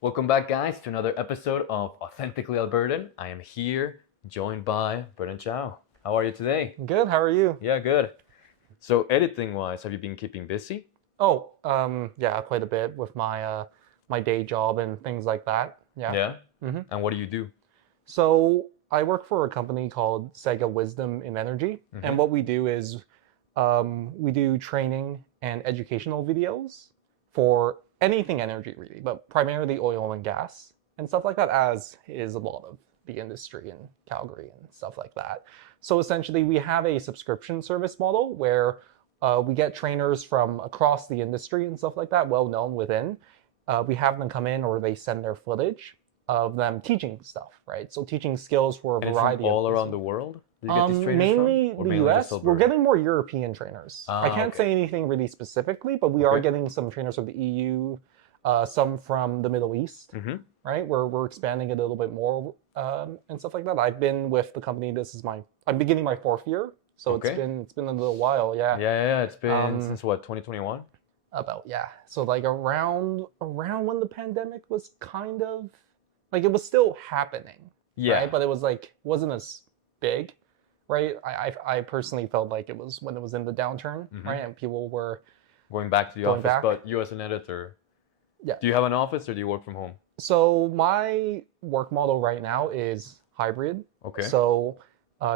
Welcome back, guys, to another episode of Authentically Albertan. I am here, joined by Brennan Chow. How are you today? Good. How are you? Yeah, good. So, editing-wise, have you been keeping busy? Yeah, quite a bit with my day job and things like that. Yeah. Yeah? hmm And what do you do? So I work for a company called Sega Wisdom in Energy, and what we do is we do training and educational videos for anything energy really, but primarily oil and gas and stuff like that, as is a lot of the industry in Calgary and stuff like that. So essentially, we have a subscription service model where we get trainers from across the industry and stuff like that, well known within. We have them come in or they send their footage of them teaching stuff, right? So teaching skills for a And variety it's from all of around the world? Do you get these trainers mainly from? Or the mainly US. just We're Alberta? getting more European trainers. I can't okay. say anything really specifically, but we are Okay. getting some trainers from the EU, some from the Middle East, Mm-hmm. right? Where we're expanding it a little bit more and stuff like that. I've been with the company. I'm beginning my 4th year, so Okay. it's been a little while. Yeah. Yeah. It's been since what, 2021? So like around when the pandemic was kind of like it was still happening. Yeah. Right? But it was like wasn't as big, right? I personally felt like it was when it was in the downturn, right? And people were Going back to the Going office, back. but you as an editor, Yeah. do you have an office or do you work from home? So my work model right now is hybrid. Okay. So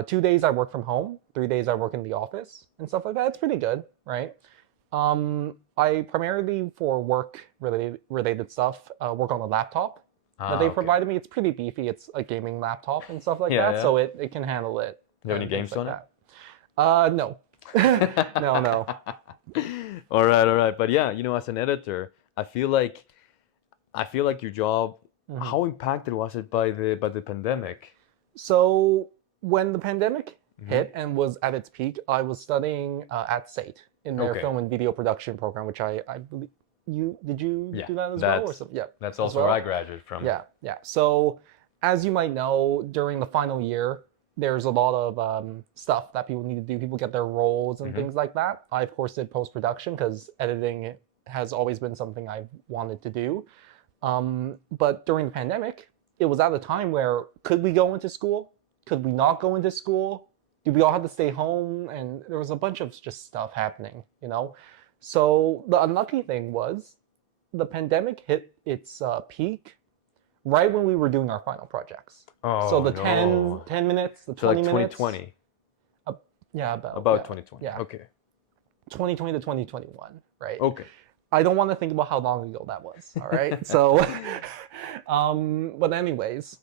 2 days I work from home, 3 days I work in the office and stuff like that. It's pretty good, right? I primarily for work related stuff work on a laptop that they okay. provided me. It's pretty beefy. It's a gaming laptop and stuff like Yeah, that, yeah. so it can handle it. Do you have any and games things on like No. No. All right. But yeah, as an editor, I feel like your job, Mhm. how impacted was it by the pandemic? So when the pandemic Mhm. hit and was at its peak, I was studying at SAIT in their Okay. film and video production program, which I believe you Yeah, do that as well or that's something? Yeah. that's as also where well? I graduated from. Yeah. So as you might know, during the final year, there's a lot of stuff that people need to do. People get their roles and Mhm. things like that. I of course did post-production because editing has always been something I've wanted to do. But during the pandemic, it was at a time where could we go into school? Could we not go into school? Do we all have to stay home? And there was a bunch of just stuff happening, So the unlucky thing was the pandemic hit its peak right when we were doing our final projects. Oh, So the no. 10 minutes, the So like 20 minutes. 2020. Yeah, About 2020. Yeah. Okay. 2020 to 2021, right? Okay. I don't want to think about how long ago that was, all right? So, but anyways,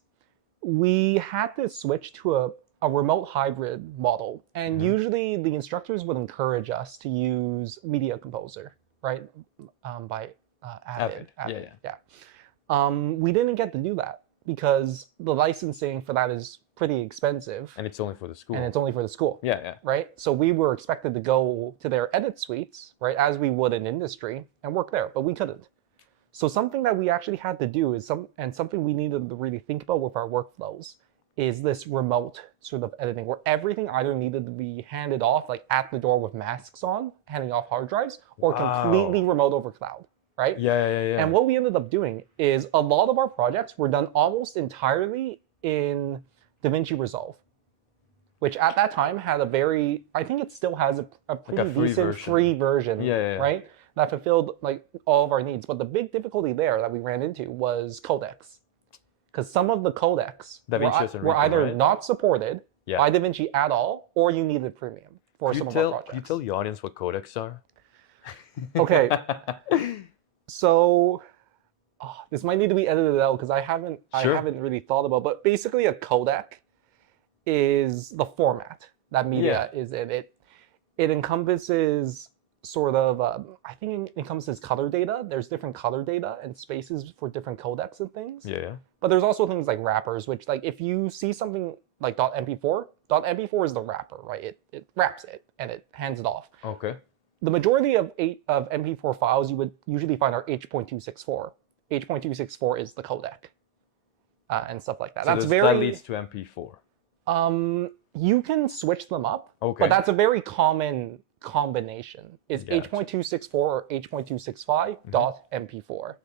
we had to switch to a remote hybrid model. And usually the instructors would encourage us to use Media Composer, right? By Avid. Yeah. We didn't get to do that because the licensing for that is pretty expensive. And it's only for the school. And it's only for the school. Yeah. Right? So we were expected to go to their edit suites, right, as we would in industry and work there, but we couldn't. So something that we actually had to do is something we needed to really think about with our workflows is this remote sort of editing where everything either needed to be handed off like at the door with masks on, handing off hard drives, or completely remote over cloud, right? Yeah. And what we ended up doing is a lot of our projects were done almost entirely in DaVinci Resolve, which at that time had I think it still has a pretty decent free version, right? That fulfilled like all of our needs. But the big difficulty there that we ran into was codecs. Because some of the codecs were either not supported by DaVinci at all, or you needed premium for some of our projects. Can you tell the audience what codecs are? Okay. So this might need to be edited out because I haven't really thought about. But basically, a codec is the format that media is in. It encompasses sort of I think it encompasses color data. There's different color data and spaces for different codecs and things. Yeah. But there's also things like wrappers, which like if you see something like .mp4 is the wrapper, right? It wraps it and it hands it off. Okay. The majority of MP4 files you would usually find are H.264. H.264 is the codec and stuff like that. So that leads to MP4. You can switch them up, okay. But that's a very common combination. Is H.264 or H.265 .mp4.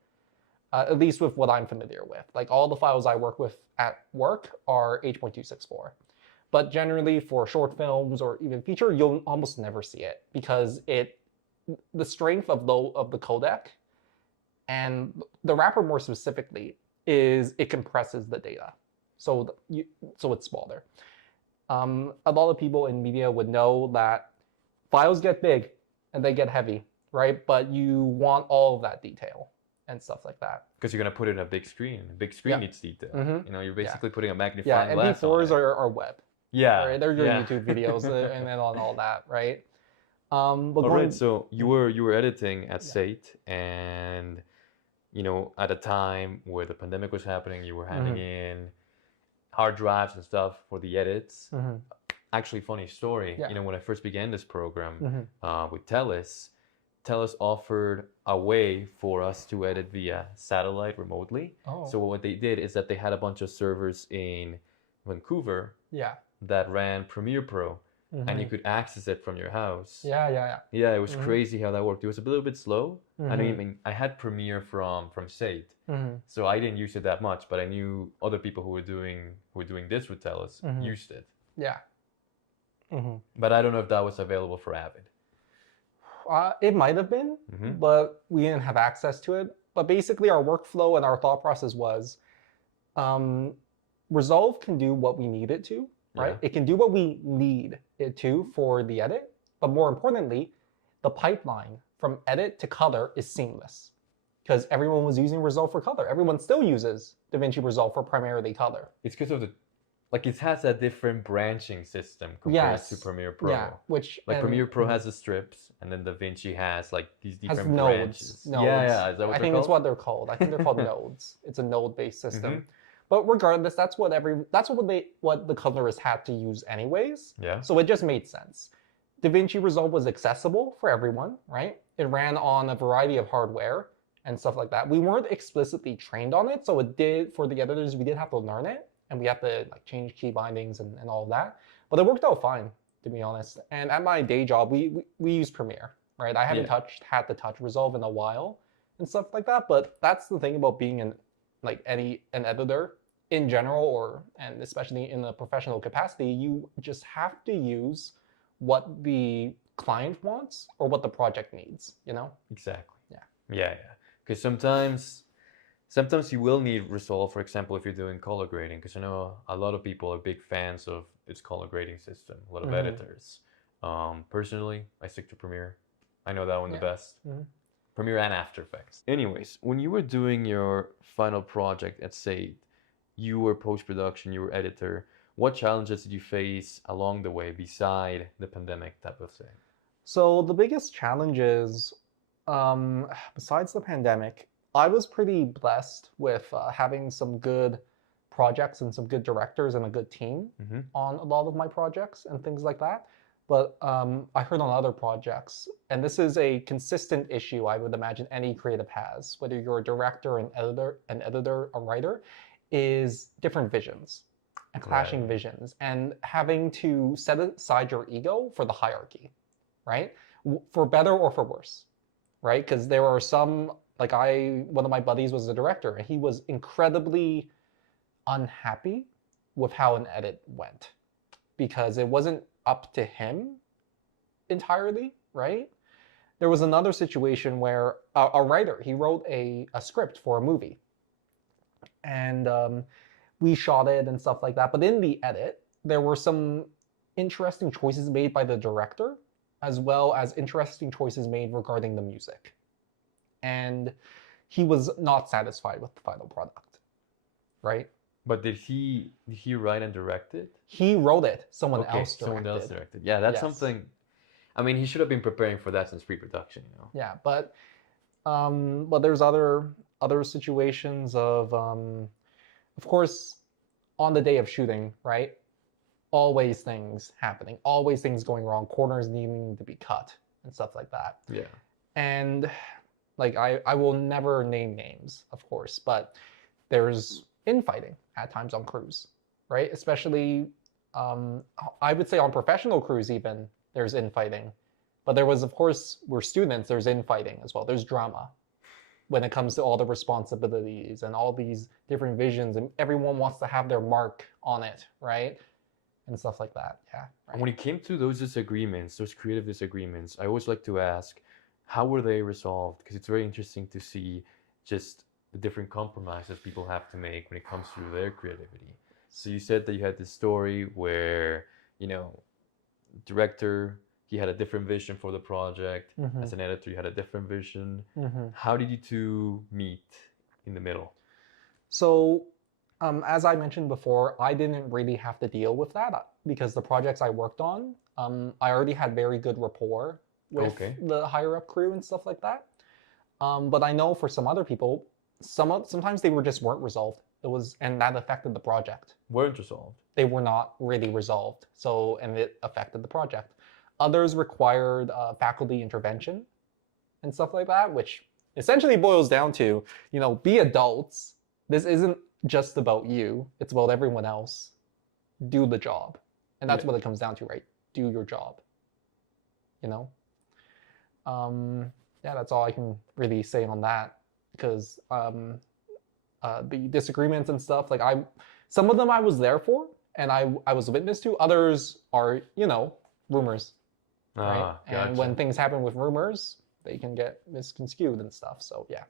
at least with what I'm familiar with. Like all the files I work with at work are H.264. But generally for short films or even feature, you'll almost never see it because the strength of the codec and the wrapper more specifically is it compresses the data. So it's smaller. A lot of people in media would know that files get big and they get heavy, right? But you want all of that detail and stuff like that. Because you're going to put it in a big screen. A big screen needs detail. You know, you're basically putting a magnifying glass on it. MP4s are web. Yeah. Right? They're your YouTube videos and then on all that, right? Alright, so you were editing at SAIT, and you know, at a time where the pandemic was happening, you were handing in hard drives and stuff for the edits. Actually, funny story. You know, when I first began this program with TELUS offered a way for us to edit via satellite remotely. So what they did is that they had a bunch of servers in Vancouver that ran Premiere Pro, and you could access it from your house. Yeah, it was crazy how that worked. It was a little bit slow. I mean, I had Premiere from SAIT, so I didn't use it that much, but I knew other people who were doing this with TELUS used it. But I don't know if that was available for Avid. It might have been, but we didn't have access to it. But basically, our workflow and our thought process was, Resolve can do what we need it to, right? It can do what we need it to for the edit, but more importantly, the pipeline from edit to color is seamless because everyone was using Resolve for color. Everyone still uses DaVinci Resolve for primarily color. It's because of it has a different branching system compared to Premiere Pro. Yeah, Premiere Pro has the strips, and then DaVinci has like these different branches. Nodes. Yeah, is that what I think it's what they're called. I think they're called nodes. It's a node-based system. But regardless, that's what the colorists had to use anyways. So it just made sense. DaVinci Resolve was accessible for everyone, right? It ran on a variety of hardware and stuff like that. We weren't explicitly trained on it, so for the editors, we did have to learn it, and we had to like change key bindings and all of that. But it worked out fine, to be honest. And at my day job, we use Premiere, right? I haven't had to touch Resolve in a while and stuff like that. But that's the thing about being an editor in general, and especially in a professional capacity, you just have to use what the client wants or what the project needs, you know? Exactly. Yeah. Because sometimes you will need Resolve, for example, if you're doing color grading, because I know a lot of people are big fans of its color grading system, a lot of editors. Personally, I stick to Premiere. I know that one the best. Premiere and After Effects. Anyways, when you were doing your final project at SAIT, you were post-production, you were editor. What challenges did you face along the way beside the pandemic type of thing? So the biggest challenges, besides the pandemic, I was pretty blessed with having some good projects and some good directors and a good team on a lot of my projects and things like that. But I heard on other projects, and this is a consistent issue I would imagine any creative has, whether you're a director, an editor, a writer, is different visions and clashing visions and having to set aside your ego for the hierarchy, right? For better or for worse, right? Because there are some, one of my buddies was a director and he was incredibly unhappy with how an edit went because it wasn't up to him entirely, right? There was another situation where a writer, he wrote a script for a movie. And we shot it and stuff like that. But in the edit, there were some interesting choices made by the director, as well as interesting choices made regarding the music. And he was not satisfied with the final product, right? But did he write and direct it? He wrote it. Someone else directed. Someone else directed. Yeah, that's something. I mean, he should have been preparing for that since pre-production, you know. Yeah, but there's other situations of course, on the day of shooting, right? Always things happening, always things going wrong, corners needing to be cut and stuff like that. Yeah. And I will never name names, of course, but there's infighting at times on crews, right? Especially, I would say on professional crews even, there's infighting. But there was, of course, we're students, there's infighting as well. There's drama, when it comes to all the responsibilities and all these different visions, and everyone wants to have their mark on it, right? And stuff like that. Yeah. Right. And when it came to those disagreements, those creative disagreements, I always like to ask, how were they resolved? Because it's very interesting to see just the different compromises people have to make when it comes to their creativity. So you said that you had this story where, director, he had a different vision for the project. As an editor, you had a different vision. How did you two meet in the middle? So, as I mentioned before, I didn't really have to deal with that because the projects I worked on, I already had very good rapport with the higher up crew and stuff like that. But I know for some other people, sometimes they weren't resolved. And that affected the project. Weren't resolved. They were not really resolved. And it affected the project. Others required faculty intervention and stuff like that, which essentially boils down to, be adults. This isn't just about you. It's about everyone else. Do the job. And that's what it comes down to, right? Do your job. That's all I can really say on that. Because the disagreements and stuff, some of them I was there for and I was a witness to. Others are, rumors. Right? Gotcha. And when things happen with rumors, they can get misconstrued and stuff. So yeah.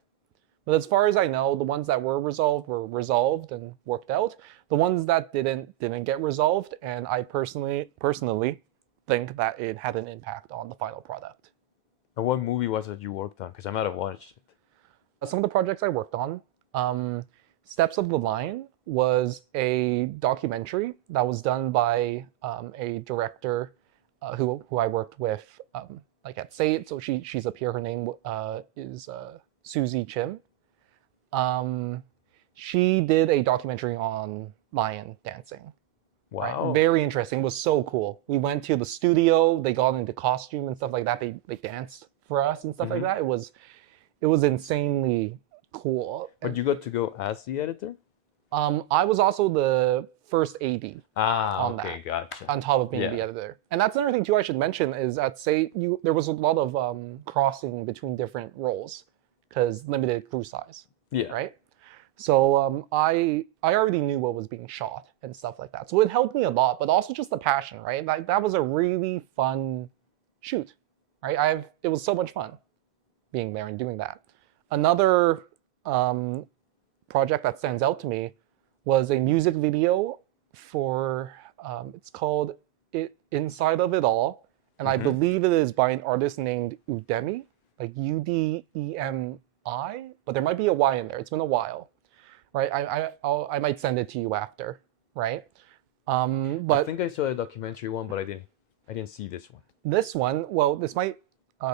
But as far as I know, the ones that were resolved and worked out. The ones that didn't get resolved, and I personally think that it had an impact on the final product. And what movie was it you worked on? Because I might have watched it. Some of the projects I worked on, Steps of the Lion was a documentary that was done by a director who I worked with at SAIT. So she's up here. Her name is Susie Chim. She did a documentary on lion dancing. Wow. Right? Very interesting. It was so cool. We went to the studio. They got into costume and stuff like that. They danced for us and stuff like that. It was insanely cool. But you got to go as the editor? I was also the first AD on that. Gotcha. On top of being the editor. And that's another thing too I should mention is at SAIT, there was a lot of crossing between different roles because limited crew size. Yeah. Right? So I already knew what was being shot and stuff like that. So it helped me a lot, but also just the passion, right? That was a really fun shoot, right? It was so much fun being there and doing that. Another project that stands out to me was a music video for, it's called Inside of It All. And I believe it is by an artist named Udemy, like Udemi, but there might be a Y in there. It's been a while, right? I might send it to you after, right? But I think I saw a documentary one, but I didn't see this one. This one, well, this might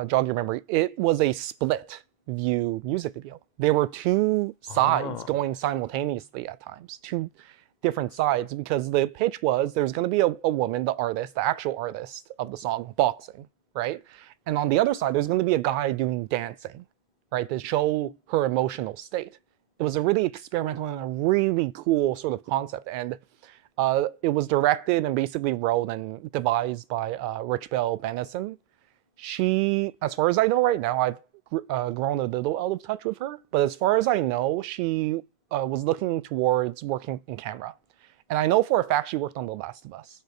jog your memory. It was a split view music video. There were two sides going simultaneously at times, two different sides, because the pitch was there's going to be a woman, the artist, the actual artist of the song, boxing, right? And on the other side, there's going to be a guy doing dancing, right, to show her emotional state. It was a really experimental and a really cool sort of concept. And it was directed and basically wrote and devised by Richbell Bennison. She, as far as I know right now, I've grown a little out of touch with her, but as far as I know, she was looking towards working in camera. And I know for a fact she worked on The Last of Us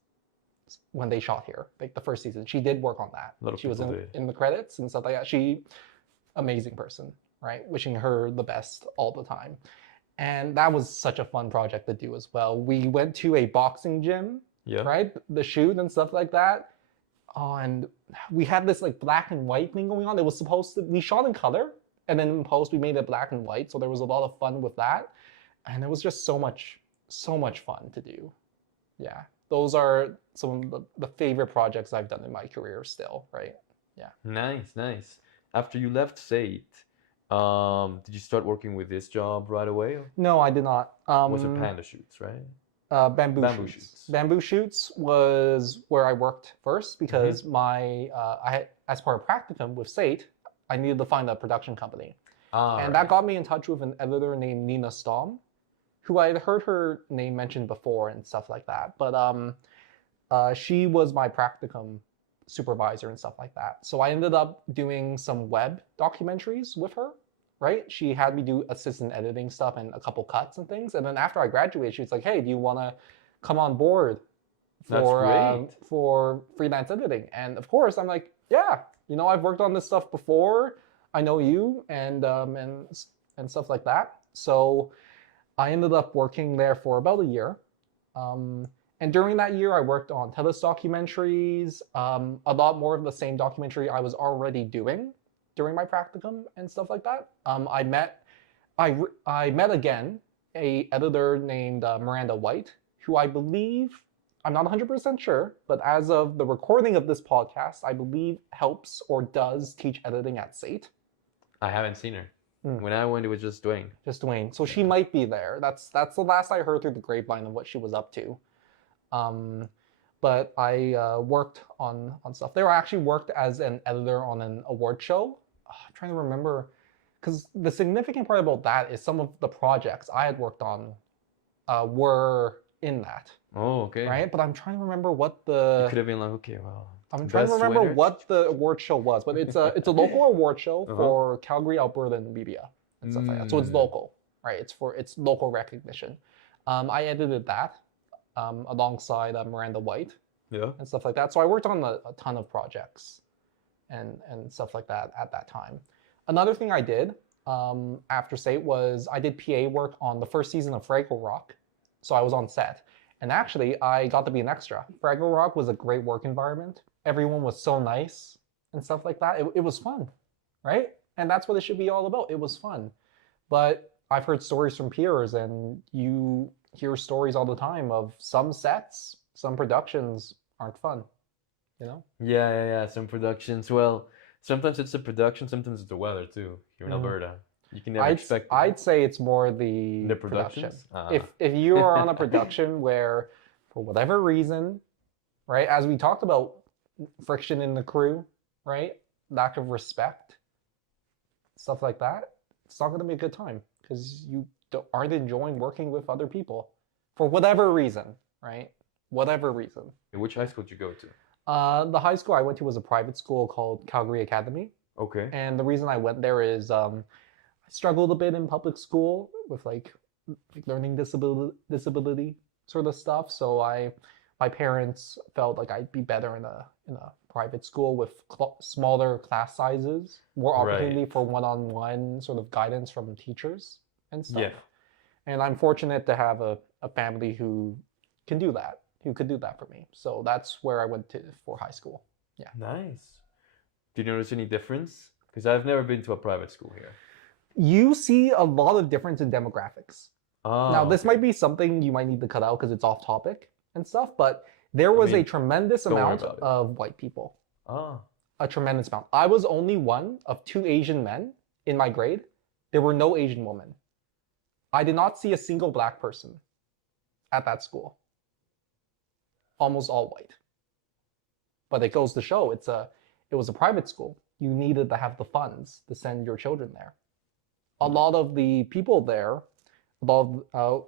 when they shot here, like the first season. She did work on that. She was in the credits and stuff like that. Amazing person, right? Wishing her the best all the time. And that was such a fun project to do as well. We went to a boxing gym, right? The shoot and stuff like that. Oh, and we had this like black and white thing going on. It was supposed to, we shot in color, and then in post we made it black and white. So there was a lot of fun with that. And it was just so much fun to do. Yeah. Those are some of the favorite projects I've done in my career still, right? Yeah. Nice. After you left SAIT, did you start working with this job right away? No, I did not. Was it Panda Shoots, right? Bamboo Shoots. Bamboo Shoots was where I worked first because I had, as part of practicum with SAIT, I needed to find a production company. And that got me in touch with an editor named Nina Stom, who I had heard her name mentioned before and stuff like that. But she was my practicum supervisor and stuff like that. So I ended up doing some web documentaries with her right? She had me do assistant editing stuff and a couple cuts and things. And then after I graduated, she was like, "Hey, do you want to come on board That's great. for freelance editing?" And of course, I'm like, "Yeah, I've worked on this stuff before. I know you and stuff like that." So I ended up working there for about a year. And during that year, I worked on TELUS documentaries, a lot more of the same documentary I was already doing during my practicum and stuff like that. I met again a editor named Miranda White, who I believe, I'm not 100% sure, but as of the recording of this podcast, I believe helps or does teach editing at SAIT. I haven't seen her. When I went, it was just Dwayne. Just Dwayne. So she might be there. That's the last I heard through the grapevine of what she was up to. But I worked on stuff there. I actually worked as an editor on an award show. I'm trying to remember, because the significant part about that is some of the projects I had worked on were in that. Oh, okay. Right? But I'm trying to remember what the... It could have been like, okay, well... I'm trying to remember what the award show was, but it's a local award show for Calgary, Alberta, and media and stuff like that. So it's local, right? It's local recognition. I edited that alongside Miranda White, and stuff like that. So I worked on a ton of projects and stuff like that at that time. Another thing I did after SAIT was I did PA work on the first season of Fraggle Rock. So I was on set. And actually, I got to be an extra. Fraggle Rock was a great work environment. Everyone was so nice and stuff like that. It was fun, right? And that's what it should be all about. It was fun. But I've heard stories from peers, and you hear stories all the time of some sets, some productions aren't fun, Yeah. Some productions. Well, sometimes it's the production, sometimes it's the weather too. Here in Alberta. You can never expect. I'd say it's more the production. If you are on a production where, for whatever reason, right, as we talked about, friction in the crew, right, lack of respect, stuff like that, it's not going to be a good time because you aren't enjoying working with other people for whatever reason, right? Whatever reason. Which high school did you go to? The high school I went to was a private school called Calgary Academy. Okay. And the reason I went there is I struggled a bit in public school with like learning disability sort of stuff. So my parents felt like I'd be better in a private school with smaller class sizes, more opportunity for one-on-one sort of guidance from teachers and stuff. Yeah. And I'm fortunate to have a family who can do that, who could do that for me. So that's where I went to for high school. Yeah. Nice. Did you notice any difference? Because I've never been to a private school here. You see a lot of difference in demographics. Oh. Now, this might be something you might need to cut out because it's off topic and stuff, but there was a tremendous amount of white people. Oh. A tremendous amount. I was only one of 2 Asian men in my grade. There were no Asian women. I did not see a single black person at that school. Almost all white. But it goes to show it was a private school. You needed to have the funds to send your children there. A lot of the people there,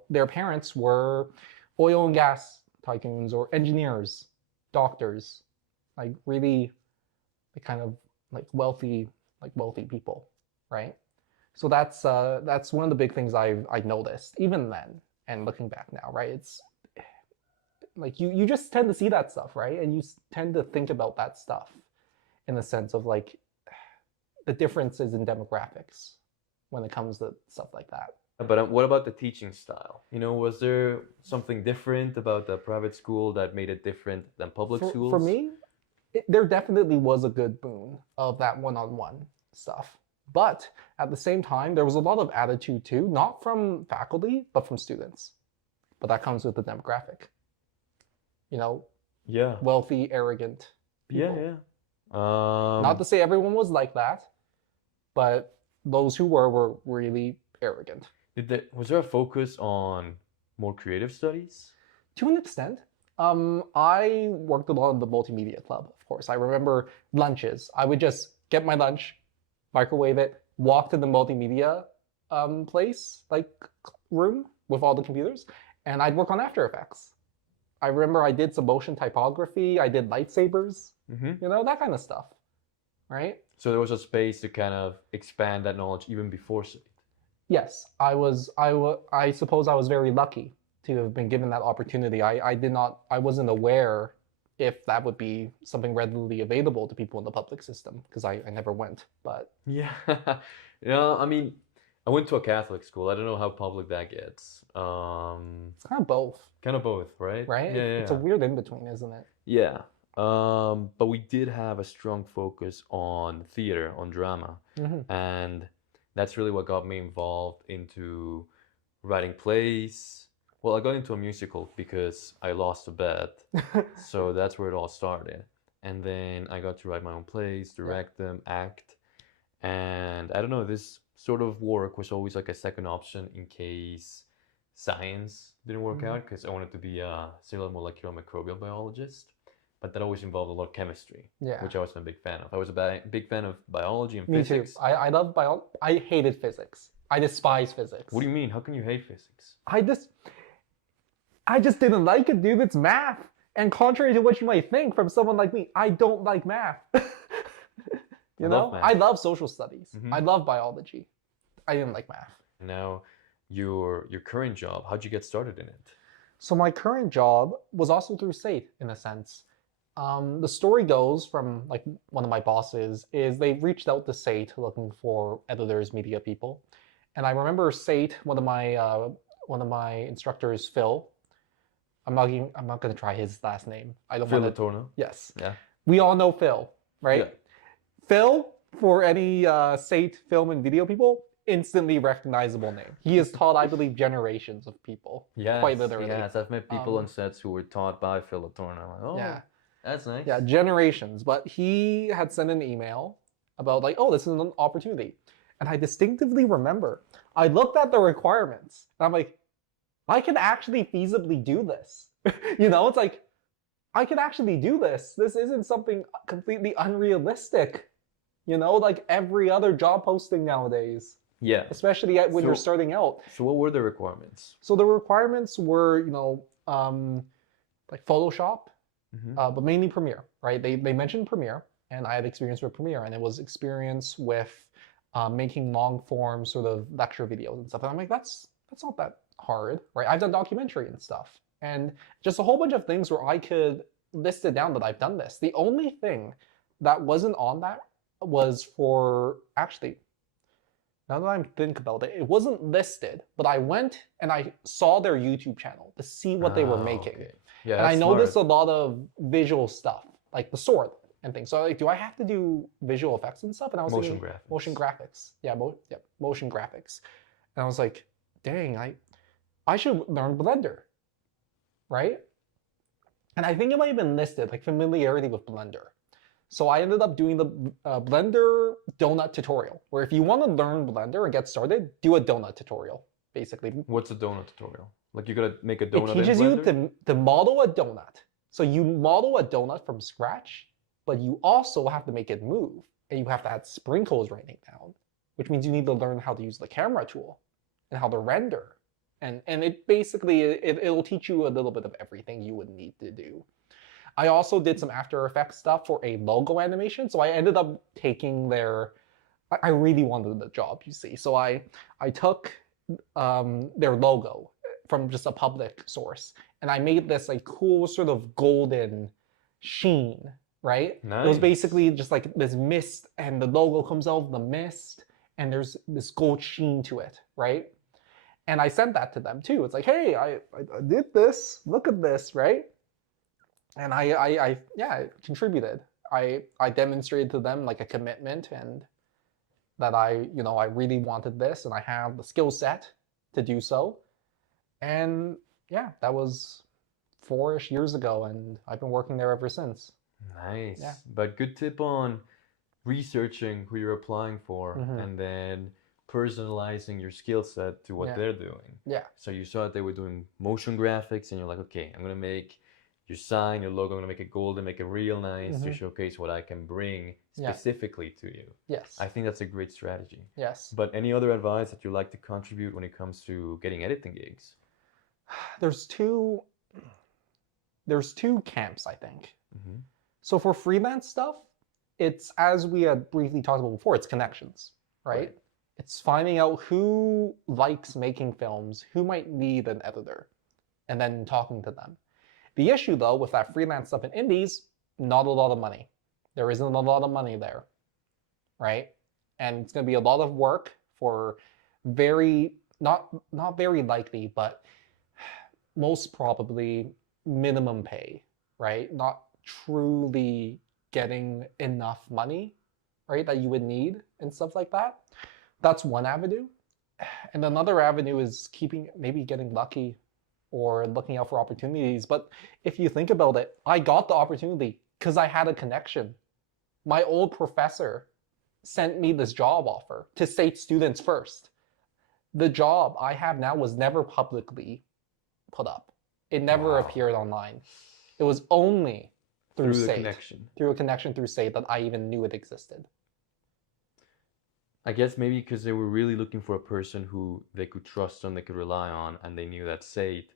their parents were oil and gas tycoons or engineers, doctors, like really kind of like wealthy people, right? So that's one of the big things I noticed even then, and looking back now, right? It's like you just tend to see that stuff, right? And you tend to think about that stuff in the sense of like the differences in demographics when it comes to stuff like that. But what about the teaching style? Was there something different about the private school that made it different than public schools? For me, there definitely was a good boon of that one-on-one stuff. But at the same time, there was a lot of attitude too, not from faculty, but from students. But that comes with the demographic. Yeah. Wealthy, arrogant people. Yeah. Not to say everyone was like that, but those who were really arrogant. Was there a focus on more creative studies? To an extent. I worked a lot in the multimedia club, of course. I remember lunches. I would just get my lunch, microwave it, walk to the multimedia place, like room with all the computers, and I'd work on After Effects. I remember I did some motion typography, I did lightsabers, that kind of stuff, right? So there was a space to kind of expand that knowledge even before SAIT. Yes, I suppose I was very lucky to have been given that opportunity. I wasn't aware if that would be something readily available to people in the public system because I never went. But Yeah. I mean, I went to a Catholic school. I don't know how public that gets. it's kind of both, Kind of both, right? right? Yeah, It's a weird in between, isn't it? yeah. But we did have a strong focus on theater, on drama, and that's really what got me involved into writing plays. Well, I got into a musical because I lost a bet, so that's where it all started. And then I got to write my own plays, direct them, act, and I don't know, this sort of work was always like a second option in case science didn't work out, because I wanted to be a cellular molecular microbial biologist, but that always involved a lot of chemistry, Yeah. which I wasn't a big fan of. I was a big fan of biology and Me physics. too. I love biology. I hated physics. I despise physics. What do you mean? How can you hate physics? I just didn't like it, dude. It's math. And contrary to what you might think from someone like me, I don't like math. You know? Love math. I love social studies. Mhm. I love biology. I didn't like math. Now, your current job, how'd you get started in it? So my current job was also through SAIT in a sense. The story goes from like one of my bosses is they reached out to SAIT looking for editors, media people, and I remember SAIT, one of my instructors, Phil. I'm not gonna try his last name. I don't want to. Torno. Yes. Yeah. We all know Phil, right? Yeah. Phil, for any SAIT film and video people, instantly recognizable name. He has taught, I believe, generations of people. Yes, Quite literally. yes. I've met people on sets who were taught by Phil Torno. I'm like, oh, Yeah. that's nice. Yeah, generations. But he had sent an email about like, oh, this is an opportunity. And I distinctively remember, I looked at the requirements and I'm like, I can actually feasibly do this. You know, it's like, I can actually do this. This isn't something completely unrealistic. You know, like every other job posting nowadays, Yeah. especially when you're starting out. So what were the requirements? So the requirements were, you know, like Photoshop, but mainly Premiere, right? They mentioned Premiere, and I had experience with Premiere, and it was experience with making long form sort of lecture videos and stuff. And I'm like, that's not that hard, right? I've done documentary and stuff, and just a whole bunch of things where I could list it down that I've done this. The only thing that wasn't on that was for, actually, now that I'm thinking about it, it wasn't listed, but I went and I saw their YouTube channel to see what they were making. Okay. Yeah, and I that's noticed smart. a lot of visual stuff, like the sword and things. So I'm like, do I have to do visual effects and stuff? And I was Motion thinking, graphics. motion graphics. Yeah, motion graphics. And I was like, dang, I should learn Blender, right? And I think it might have been listed, like familiarity with Blender. So I ended up doing the Blender donut tutorial, where if you want to learn Blender and get started, do a donut tutorial, basically. What's a donut tutorial? Like you gotta make a donut It teaches in you Blender? to model a donut. So you model a donut from scratch, but you also have to make it move, and you have to add sprinkles raining down, which means you need to learn how to use the camera tool and how to render. And it basically, it'll teach you a little bit of everything you would need to do. I also did some After Effects stuff for a logo animation. So I ended up taking I really wanted the job, you see. So I took their logo from just a public source, and I made this like cool sort of golden sheen, right? Nice. It was basically just like this mist, and the logo comes out of the mist, and there's this gold sheen to it, right? And I sent that to them too. It's like, hey, I did this. Look at this, right? And I contributed. I demonstrated to them like a commitment, and that I really wanted this, and I have the skill set to do so. And yeah, that was 4-ish years ago, and I've been working there ever since. Nice. Yeah. But good tip on researching who you're applying for, and then personalizing your skill set to what they're doing. Yeah. So you saw that they were doing motion graphics, and you're like, okay, I'm gonna make your sign, your logo, I'm gonna make it golden, make it real nice to showcase what I can bring specifically to you. Yes. I think that's a great strategy. Yes. But any other advice that you like to contribute when it comes to getting editing gigs? There's two camps, I think. So for freelance stuff, it's, as we had briefly talked about before, it's connections, right? It's finding out who likes making films, who might need an editor, and then talking to them. The issue, though, with that freelance stuff in indies, not a lot of money. There isn't a lot of money there, right? And it's going to be a lot of work for very, not very likely, but most probably minimum pay, right? Not truly getting enough money, right, that you would need and stuff like that. That's one avenue. And another avenue is maybe getting lucky or looking out for opportunities. But if you think about it, I got the opportunity because I had a connection. My old professor sent me this job offer to SAIT students first. The job I have now was never publicly put up. It never appeared online. It was only through SAIT, through a connection through SAIT, that I even knew it existed. I guess maybe because they were really looking for a person who they could trust and they could rely on, and they knew that SAIT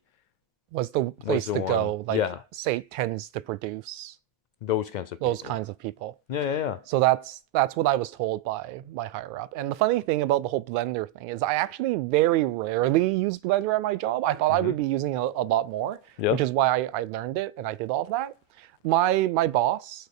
was the place to go. Like, yeah. SAIT tends to produce those kinds of people. Yeah. So that's what I was told by my higher up. And the funny thing about the whole Blender thing is I actually very rarely use Blender at my job. I thought I would be using it a lot more, which is why I learned it and I did all of that. My boss,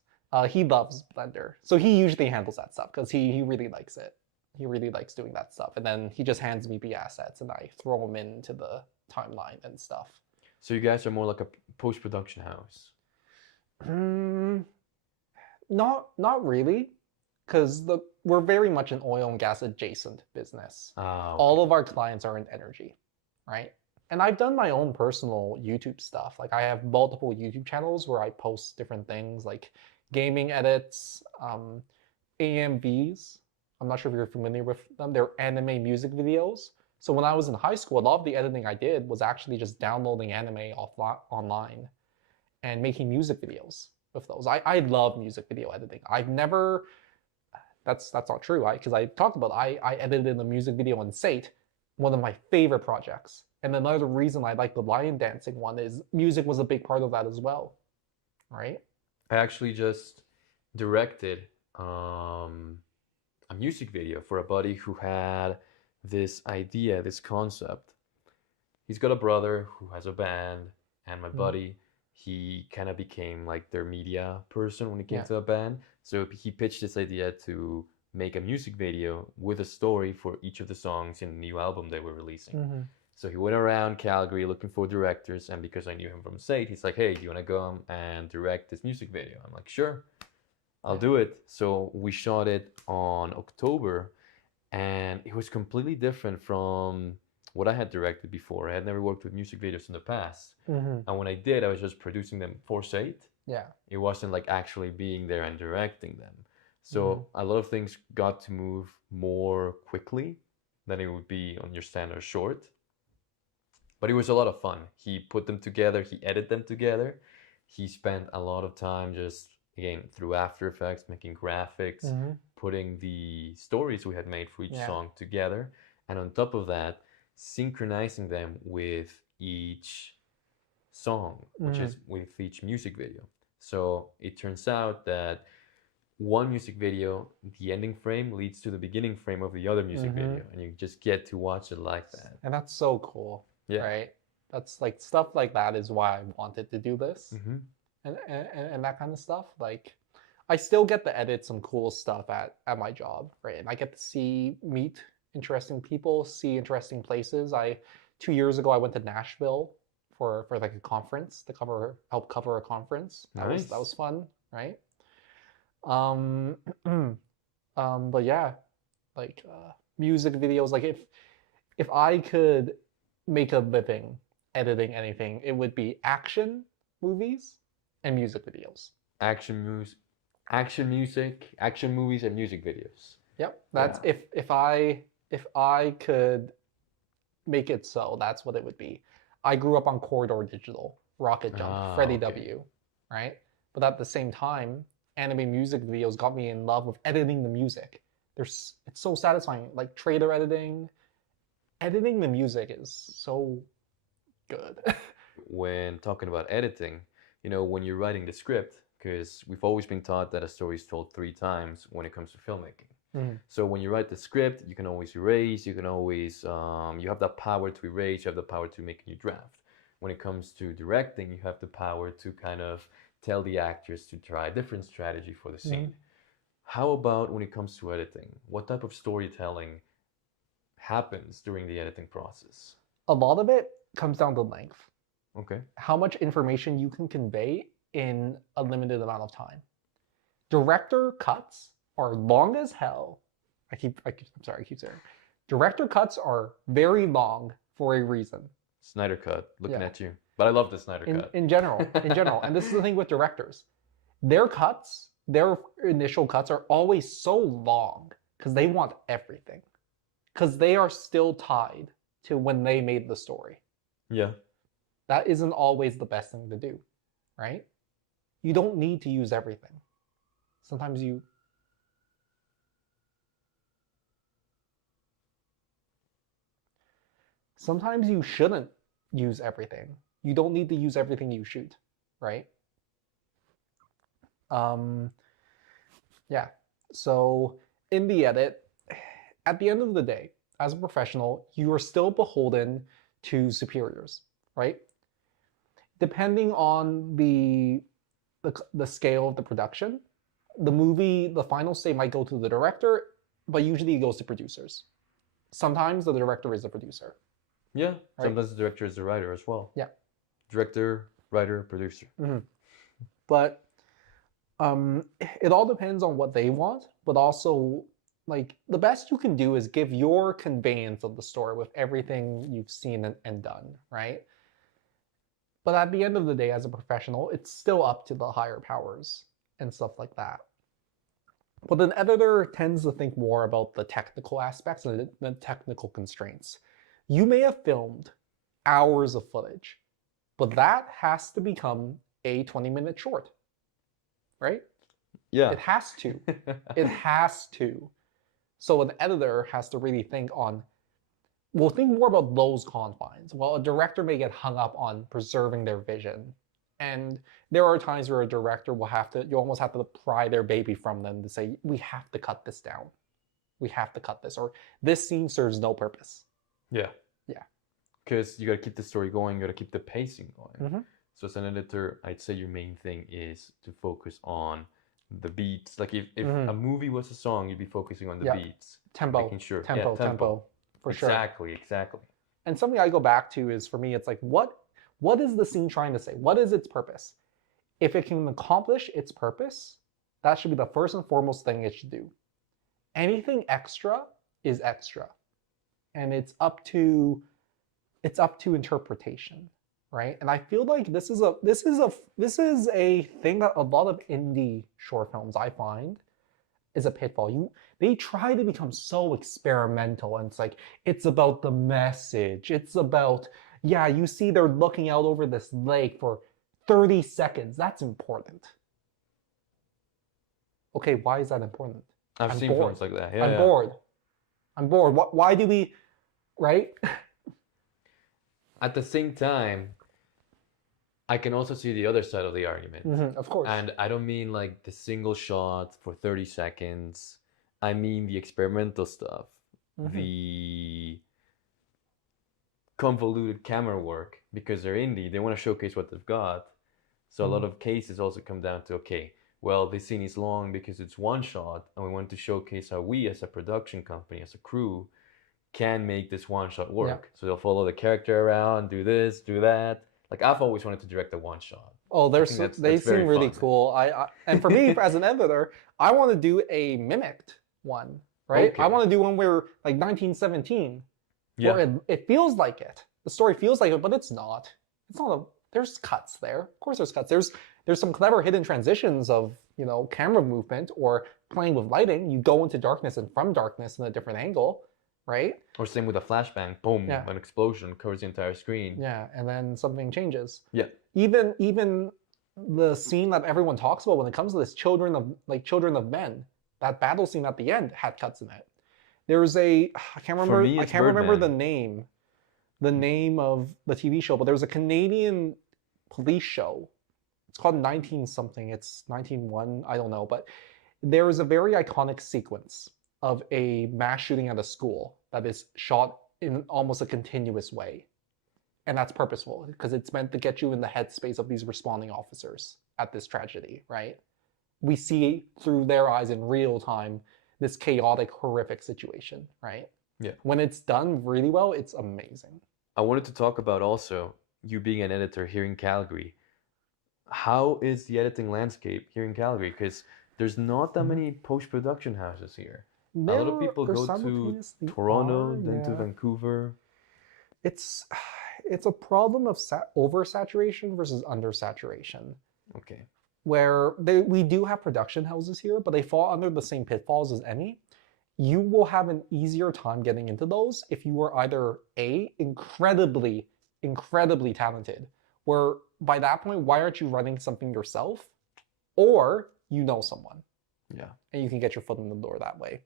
he loves Blender. So he usually handles that stuff because he really likes it. He really likes doing that stuff. And then he just hands me the assets and I throw them into the timeline and stuff. So you guys are more like a post-production house? Not really, because we're very much an oil and gas adjacent business. Okay. All of our clients are in energy, right? And I've done my own personal YouTube stuff. Like I have multiple YouTube channels where I post different things like gaming edits, AMVs. I'm not sure if you're familiar with them. They're anime music videos. So when I was in high school, a lot of the editing I did was actually just downloading anime online and making music videos with those. I love music video editing. I've never, that's not true, because I talked about I edited a music video on SAIT, one of my favorite projects. And another reason I like the lion dancing one is music was a big part of that as well, right? I actually just directed a music video for a buddy who had this idea, this concept. He's got a brother who has a band, and my buddy, he kind of became like their media person when it came to a band. So he pitched this idea to make a music video with a story for each of the songs in the new album they were releasing. So he went around Calgary looking for directors, and because I knew him from SAIT, he's like, hey, do you want to go and direct this music video? I'm like, sure, I'll do it. So we shot it on October, and it was completely different from what I had directed before. I had never worked with music videos in the past. And when I did, I was just producing them for SAIT. Yeah. It wasn't like actually being there and directing them. So a lot of things got to move more quickly than it would be on your standard short. But it was a lot of fun. He put them together, he edited them together. He spent a lot of time just, again, through After Effects, making graphics, putting the stories we had made for each song together. And on top of that, synchronizing them with each song, which is with each music video. So it turns out that one music video, the ending frame leads to the beginning frame of the other music video, and you just get to watch it like that. And that's so cool, right? That's like stuff like that is why I wanted to do this, and that kind of stuff. Like, I still get to edit some cool stuff at my job, right? And I get to meet interesting people, see interesting places. 2 years ago, I went to Nashville for like a conference to help cover a conference. That was fun, right? But yeah, like music videos. Like if I could make a living editing anything, it would be action movies and music videos. Action movies, and music videos. Yep, that's if I could make it so, that's what it would be. I grew up on Corridor Digital, Rocket Jump, Freddie W, right? But at the same time, anime music videos got me in love with editing the music. It's so satisfying. Like trailer editing the music is so good. When talking about editing, when you're writing the script, because we've always been taught that a story is told 3 times when it comes to filmmaking. Mhm. So when you write the script, you can always erase, you can always, you have the power to erase, you have the power to make a new draft. When it comes to directing, you have the power to kind of tell the actors to try a different strategy for the scene. How about when it comes to editing? What type of storytelling happens during the editing process? A lot of it comes down to length. Okay. How much information you can convey in a limited amount of time. Director cuts are long as hell. I'm sorry, I keep saying. Director cuts are very long for a reason. Snyder Cut, looking at you. But I love the Snyder Cut. In general. And this is the thing with directors. Their cuts, their initial cuts are always so long because they want everything. Because they are still tied to when they made the story. Yeah. That isn't always the best thing to do, right? You don't need to use everything. Sometimes you shouldn't use everything. You don't need to use everything you shoot, right? Yeah. So in the edit, at the end of the day, as a professional, you are still beholden to superiors, right? Depending on the scale of the production, the final say might go to the director, but usually it goes to producers. Sometimes the director is a producer. Yeah, right? Sometimes the director is the writer as well. Yeah. Director, writer, producer. But it all depends on what they want, but also like the best you can do is give your conveyance of the story with everything you've seen and done, right? But at the end of the day, as a professional, it's still up to the higher powers and stuff like that. But an editor tends to think more about the technical aspects and the technical constraints. You may have filmed hours of footage, but that has to become a 20-minute short, right? Yeah. It has to. It has to. So an editor has to really think more about those confines. Well, a director may get hung up on preserving their vision. And there are times where a director you almost have to pry their baby from them to say, we have to cut this down. We have to cut this, or this scene serves no purpose. Yeah. Yeah. Because you got to keep the story going, you got to keep the pacing going. So as an editor, I'd say your main thing is to focus on the beats. Like if a movie was a song, you'd be focusing on the beats. Tempo. Making sure. Tempo. For sure. Exactly. And something I go back to is, for me, it's like, what is the scene trying to say? What is its purpose? If it can accomplish its purpose, that should be the first and foremost thing it should do. Anything extra is extra. And it's up to interpretation, right? And I feel like this is a thing that a lot of indie short films, I find, is a pitfall. They try to become so experimental, and it's about the message. It's about, you see they're looking out over this lake for 30 seconds. That's important. Okay, why is that important? I've seen films like that. Yeah, I'm bored. Why do we, right? At the same time, I can also see the other side of the argument. Of course. And I don't mean like the single shot for 30 seconds. I mean the experimental stuff. The convoluted camera work, because they're indie. They want to showcase what they've got. So a lot of cases also come down to, okay, well, this scene is long because it's one shot, and we want to showcase how we as a production company, as a crew, can make this one shot work. Yeah. So they'll follow the character around, do this, do that. Like, I've always wanted to direct a one shot. Oh, they seem really cool. And for me, as an editor, I want to do a mimicked one, right? Okay. I want to do one where, like 1917, Yeah. where it feels like it. The story feels like it, but it's not. It's not there's cuts there. Of course there's cuts. There's some clever hidden transitions of, camera movement or playing with lighting. You go into darkness and from darkness in a different angle, right? Or same with a flashbang, boom, Yeah. an explosion covers the entire screen. Yeah, and then something changes. Yeah. Even the scene that everyone talks about when it comes to this Children of Men, that battle scene at the end had cuts in it. There's I can't remember the name of the TV show, but there was a Canadian police show it's called 19 something. It's 19-1, I don't know, but there is a very iconic sequence of a mass shooting at a school that is shot in almost a continuous way. And that's purposeful because it's meant to get you in the headspace of these responding officers at this tragedy, right? We see through their eyes in real time this chaotic, horrific situation, right? Yeah. When it's done really well, it's amazing. I wanted to talk about also you being an editor here in Calgary. How is the editing landscape here in Calgary? Because there's not that many post-production houses here. A lot of people go to Toronto, then to Vancouver. It's a problem of oversaturation versus undersaturation. Okay. Where we do have production houses here, but they fall under the same pitfalls as any. You will have an easier time getting into those if you are either A, incredibly talented, where by that point, why aren't you running something yourself? Or you know someone. Yeah. And you can get your foot in the door that way.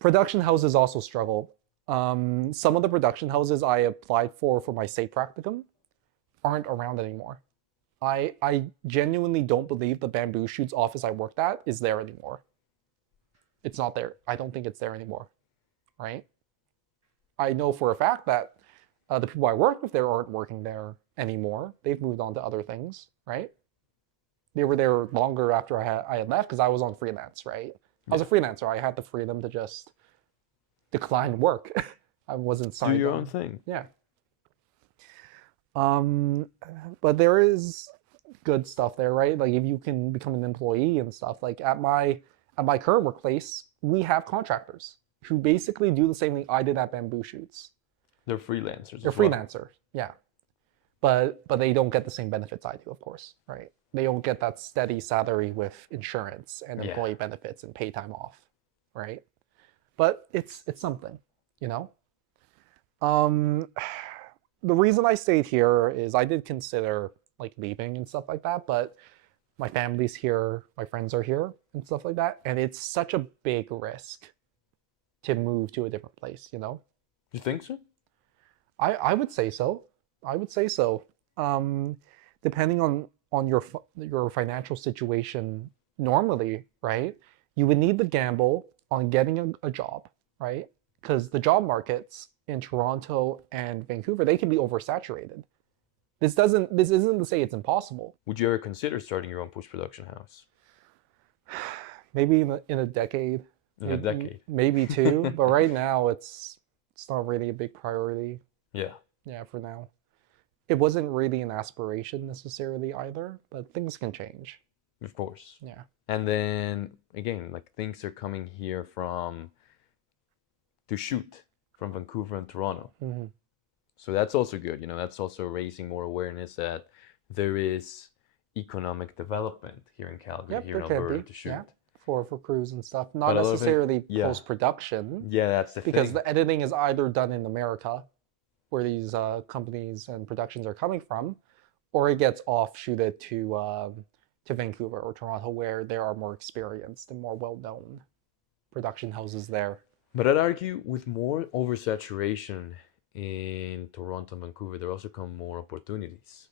Production houses also struggle. Some of the production houses I applied for my SAIT practicum aren't around anymore. I genuinely don't believe the Bamboo Shoots office I worked at is there anymore. It's not there. I don't think it's there anymore, right? I know for a fact that the people I worked with there aren't working there anymore. They've moved on to other things, right? They were there longer after I had left because I was on freelance, right? I was a freelancer. I had the freedom to just decline work. I wasn't signed. Do your own thing. Yeah. But there is good stuff there, right? Like if you can become an employee and stuff. Like at my current workplace, we have contractors who basically do the same thing I did at Bamboo Shoots. They're freelancers. They're freelancers, yeah. But they don't get the same benefits I do, of course, right? They don't get that steady salary with insurance and employee benefits and pay time off, right? But it's something, you know? The reason I stayed here is I did consider like leaving and stuff like that, but my family's here, my friends are here and stuff like that, and it's such a big risk to move to a different place, you know? You think so? I would say so. I would say so. Depending on your financial situation normally, right? You would need to gamble on getting a job, right? Because the job markets in Toronto and Vancouver, they can be oversaturated. This isn't to say it's impossible. Would you ever consider starting your own post-production house? Maybe in a decade. In a decade. Maybe two, but right now it's not really a big priority. Yeah. Yeah, for now. It wasn't really an aspiration necessarily either, but things can change. Of course. Yeah. And then again, like things are coming here to shoot from Vancouver and Toronto. Mm-hmm. So that's also good. You know, that's also raising more awareness that there is economic development here in Calgary, here in Alberta to shoot. Yeah. For crews and stuff. Not necessarily post-production. Yeah, that's the thing. Because the editing is either done in America, where these companies and productions are coming from, or it gets offshooted to Vancouver or Toronto, where there are more experienced and more well-known production houses there. But I'd argue with more oversaturation in Toronto and Vancouver, there also come more opportunities.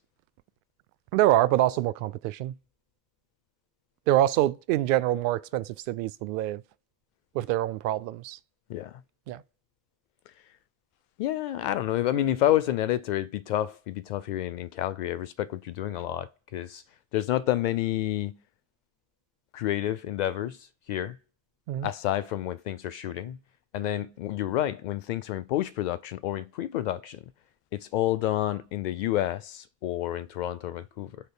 There are, but also more competition. There are also, in general, more expensive cities to live with their own problems. Yeah. Yeah. Yeah, I don't know. I mean, if I was an editor, it'd be tough. It'd be tough here in Calgary. I respect what you're doing a lot because there's not that many creative endeavors here, aside from when things are shooting. And then you're right, when things are in post-production or in pre-production, it's all done in the US or in Toronto or Vancouver.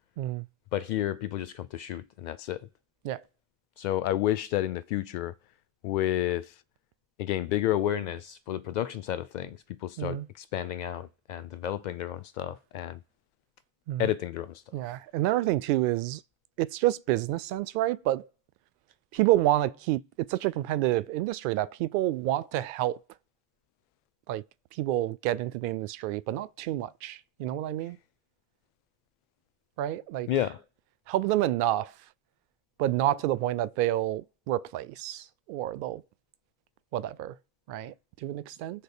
But here, people just come to shoot and that's it. Yeah. So I wish that in the future, with, again, bigger awareness for the production side of things, people start expanding out and developing their own stuff and editing their own stuff. Yeah. Another thing too is it's just business sense, right? But people want to keep, it's such a competitive industry that people want to help like people get into the industry, but not too much. You know what I mean? Right? Like, help them enough, but not to the point that they'll replace or they'll whatever, right? To an extent.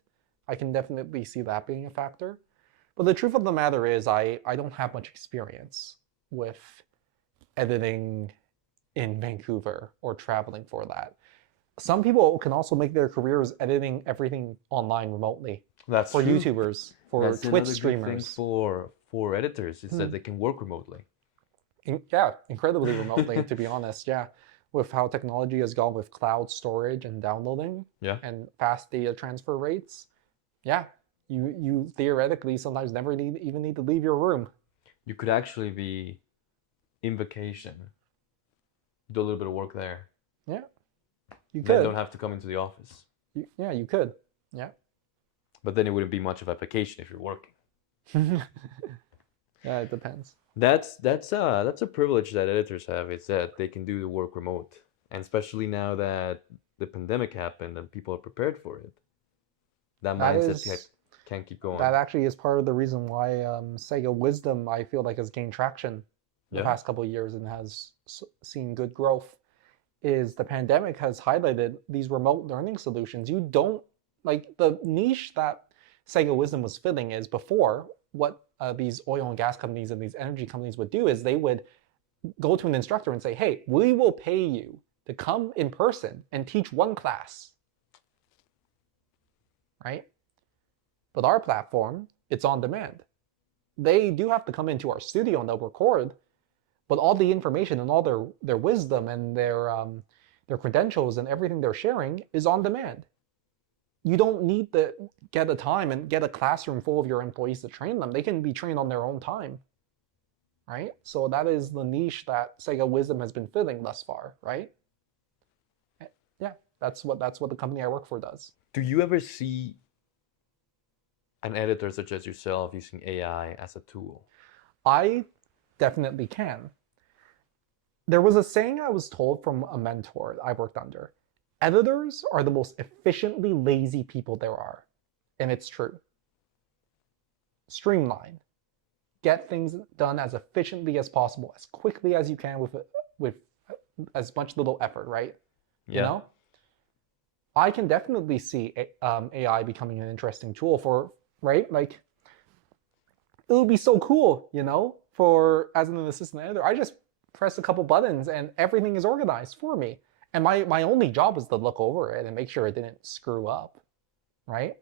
I can definitely see that being a factor. But the truth of the matter is I don't have much experience. with editing in Vancouver or traveling for that. Some people can also make their careers editing everything online remotely. That's for true. YouTubers, for That's Twitch another good streamers. thing for editors is that they can work remotely. Yeah, incredibly remotely, to be honest. Yeah, with how technology has gone with cloud storage and downloading, and fast data transfer rates. Yeah, you theoretically sometimes never even need to leave your room. You could actually be in vacation, do a little bit of work there. Yeah, you then could. don't have to come into the office. Yeah, you could. Yeah. But then it wouldn't be much of a vacation if you're working. Yeah, it depends. That's a privilege that editors have, is that they can do the work remote, and especially now that the pandemic happened and people are prepared for it. That mindset can keep going. That actually is part of the reason why Sega Wisdom, I feel like, has gained traction the past couple of years and has seen good growth. Is the pandemic has highlighted these remote learning solutions. You don't like the niche that Sega Wisdom was filling is before what these oil and gas companies and these energy companies would do is they would go to an instructor and say, hey, we will pay you to come in person and teach one class, right? But our platform, it's on demand. They do have to come into our studio and they'll record, but all the information and all their wisdom and their credentials and everything they're sharing is on demand. You don't need to get a time and get a classroom full of your employees to train them. They can be trained on their own time, right? So that is the niche that Sega Wisdom has been filling thus far, right? Yeah, that's what the company I work for does. Do you ever see an editor such as yourself using AI as a tool? I definitely can. There was a saying I was told from a mentor I worked under. Editors are the most efficiently lazy people there are. And it's true. Streamline. Get things done as efficiently as possible, as quickly as you can with as much little effort, right? Yeah. You know? I can definitely see AI becoming an interesting tool for, right? Like, it would be so cool, you know, for as an assistant editor. I just press a couple buttons and everything is organized for me. And my only job was to look over it and make sure it didn't screw up, right?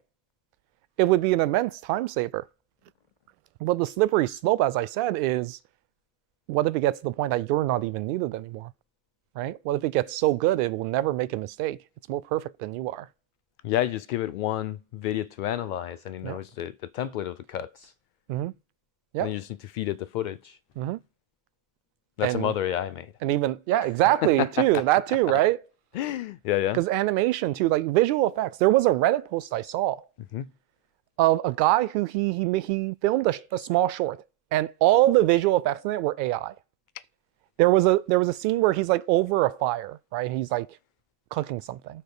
It would be an immense time saver. But the slippery slope, as I said, is what if it gets to the point that you're not even needed anymore, right? What if it gets so good it will never make a mistake? It's more perfect than you are. Yeah, you just give it one video to analyze and it knows the template of the cuts. Mm-hmm. Yeah. And you just need to feed it the footage. Mm-hmm. That's some other AI made. And even, yeah, exactly, too. That too, right? Yeah. Because animation too, like visual effects. There was a Reddit post I saw of a guy who he filmed a small short, and all the visual effects in it were AI. There was a scene where he's like over a fire, right? He's like cooking something.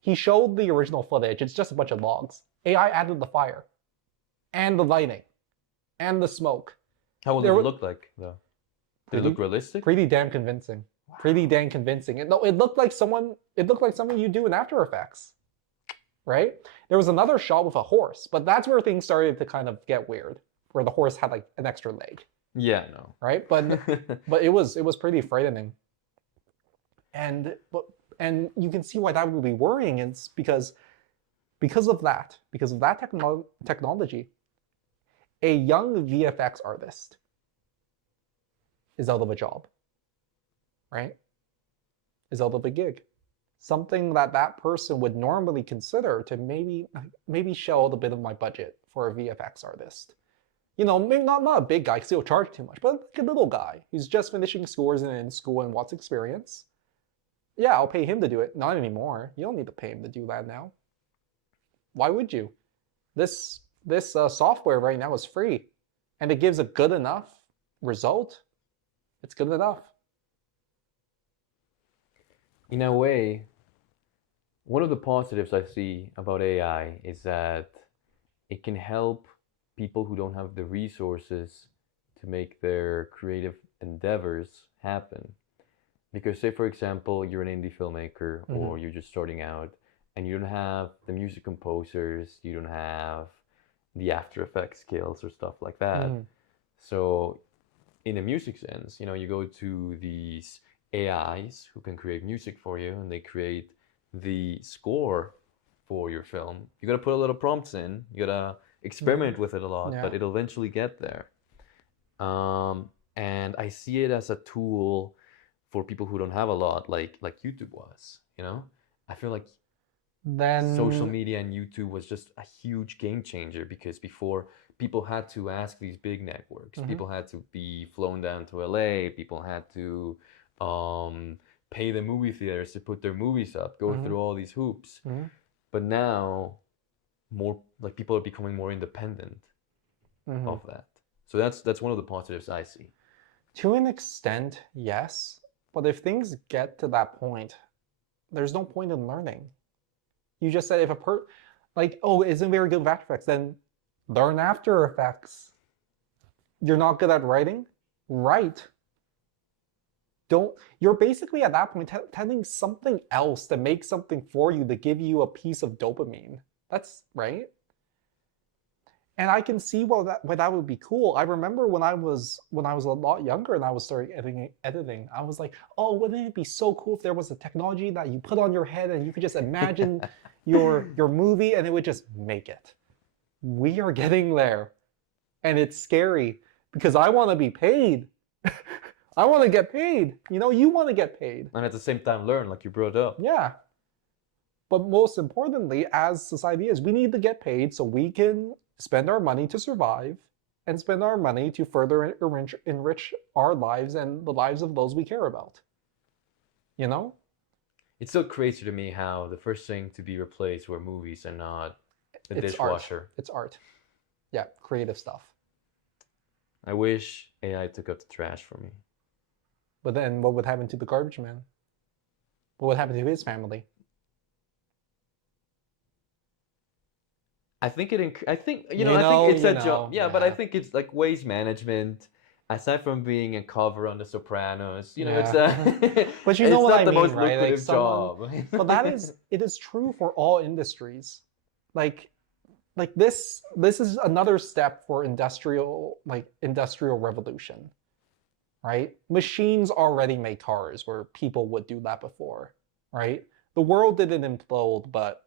He showed the original footage. It's just a bunch of logs. AI added the fire, and the lighting, and the smoke. How will it look like though? Did it look realistic? Pretty damn convincing. Wow. Pretty damn convincing. It looked like something you do in After Effects, right? There was another shot with a horse, but that's where things started to kind of get weird, where the horse had like an extra leg. Yeah, no. Right, but it was pretty frightening. And you can see why that would be worrying. It's because of that technology, a young VFX artist is out of a job, right? Is out of a gig. Something that person would normally consider to maybe shell a bit of my budget for a VFX artist. You know, maybe not a big guy because he'll charge too much, but like a little guy who's just finishing school and in school and wants experience. Yeah, I'll pay him to do it. Not anymore. You don't need to pay him to do that now. Why would you? This software right now is free, and it gives a good enough result. It's good enough. In a way, one of the positives I see about AI is that it can help people who don't have the resources to make their creative endeavors happen. Because say, for example, you're an indie filmmaker or you're just starting out and you don't have the music composers, you don't have the After Effects skills or stuff like that. So in a music sense, you know, you go to these AIs who can create music for you, and they create the score for your film. You gotta put a little prompts in. You gotta experiment with it a lot, but it'll eventually get there. And I see it as a tool for people who don't have a lot, like YouTube was. You know, I feel like Then social media and YouTube was just a huge game changer, because before people had to ask these big networks, people had to be flown down to LA, people had to pay the movie theaters to put their movies up, go through all these hoops. But now, more like people are becoming more independent of that. So that's one of the positives I see. To an extent, yes. But if things get to that point, there's no point in learning. You just said if oh, isn't very good with After Effects, then learn After Effects. You're not good at writing? Write. You're basically at that point telling something else to make something for you, to give you a piece of dopamine. That's right. And I can see why that would be cool. I remember when I was a lot younger and I was starting editing, I was like, oh, wouldn't it be so cool if there was a technology that you put on your head and you could just imagine your movie and it would just make it. We are getting there. And it's scary because I want to be paid. I want to get paid. You know, you want to get paid. And at the same time learn, like you brought up. Yeah. But most importantly, as society is, we need to get paid so we can spend our money to survive and spend our money to further enrich our lives and the lives of those we care about. You know? It's still crazy to me how the first thing to be replaced were movies and not the dishwasher. Art. It's art. Yeah, creative stuff. I wish AI took up the trash for me. But then what would happen to the garbage man? What would happen to his family? I think it's a job. Yeah, but I think it's like waste management. Aside from being a cover on The Sopranos, you know, it's a. But you know it's what not I the mean, most right? lucrative job. But it is true for all industries. Like this is another step for industrial revolution, right? Machines already make cars where people would do that before, right? The world didn't implode, but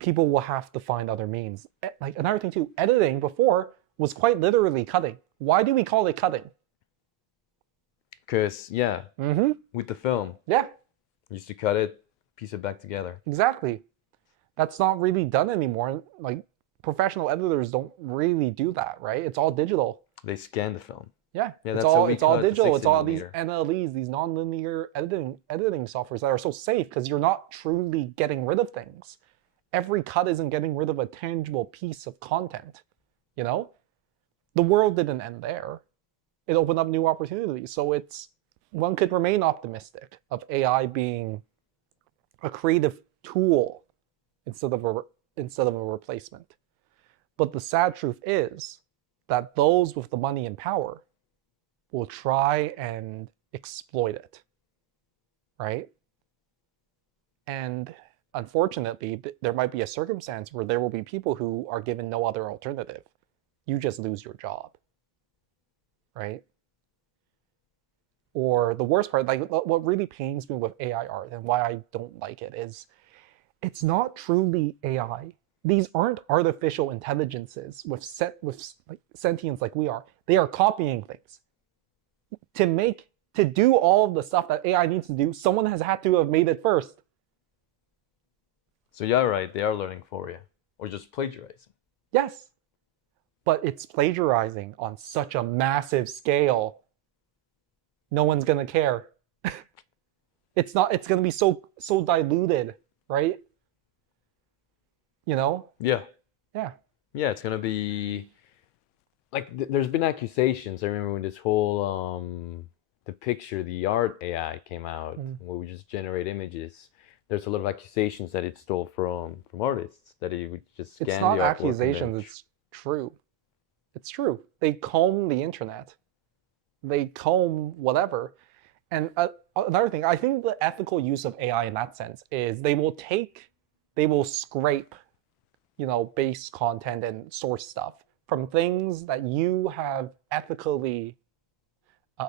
people will have to find other means. Like another thing too, editing before was quite literally cutting. Why do we call it cutting? Because with the film, you used to cut it, piece it back together. Exactly. That's not really done anymore. Like professional editors don't really do that, right? It's all digital. They scan the film. Yeah, it's all digital. It's all these NLEs, these non-linear editing softwares that are so safe because you're not truly getting rid of things. Every cut isn't getting rid of a tangible piece of content, you know? The world didn't end there. It opened up new opportunities. So one could remain optimistic of AI being a creative tool instead of a replacement. But the sad truth is that those with the money and power will try and exploit it, right? And unfortunately, there might be a circumstance where there will be people who are given no other alternative. You just lose your job, right? Or the worst part, like what really pains me with AI art and why I don't like it is it's not truly AI. These aren't artificial intelligences with like sentience like we are. They are copying things. To do all of the stuff that AI needs to do, someone has had to have made it first. So yeah, right, they are learning for you. Or just plagiarizing. Yes. But it's plagiarizing on such a massive scale. No one's gonna care. It's gonna be so diluted, right? You know? Yeah. Yeah. Yeah, it's gonna be like there's been accusations. I remember when this whole the art AI came out, where we just generate images. There's a lot of accusations that it stole from artists, that it would just scan the artwork. It's not accusations, it's true. It's true. They comb the internet. They comb whatever. And another thing, I think the ethical use of AI in that sense is they will scrape, base content and source stuff from things that you have ethically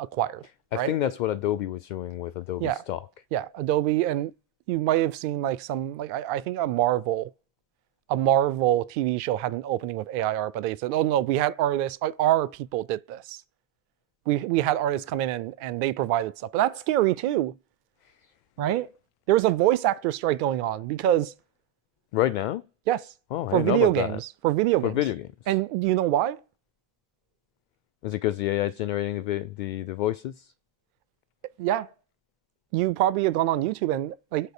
acquired. I right? think that's what Adobe was doing with Adobe Yeah. Stock. Yeah, Adobe, and you might have seen like some like I think a Marvel TV show had an opening with AI art, but they said, oh no, we had artists, our people did this. We had artists come in and they provided stuff. But that's scary too, right? There's a voice actor strike going on because Right now? yes, Oh, I for didn't know video about that. games. For video For games. video games. And do you know why? Is it because the AI is generating the voices? Yeah. You probably have gone on YouTube and like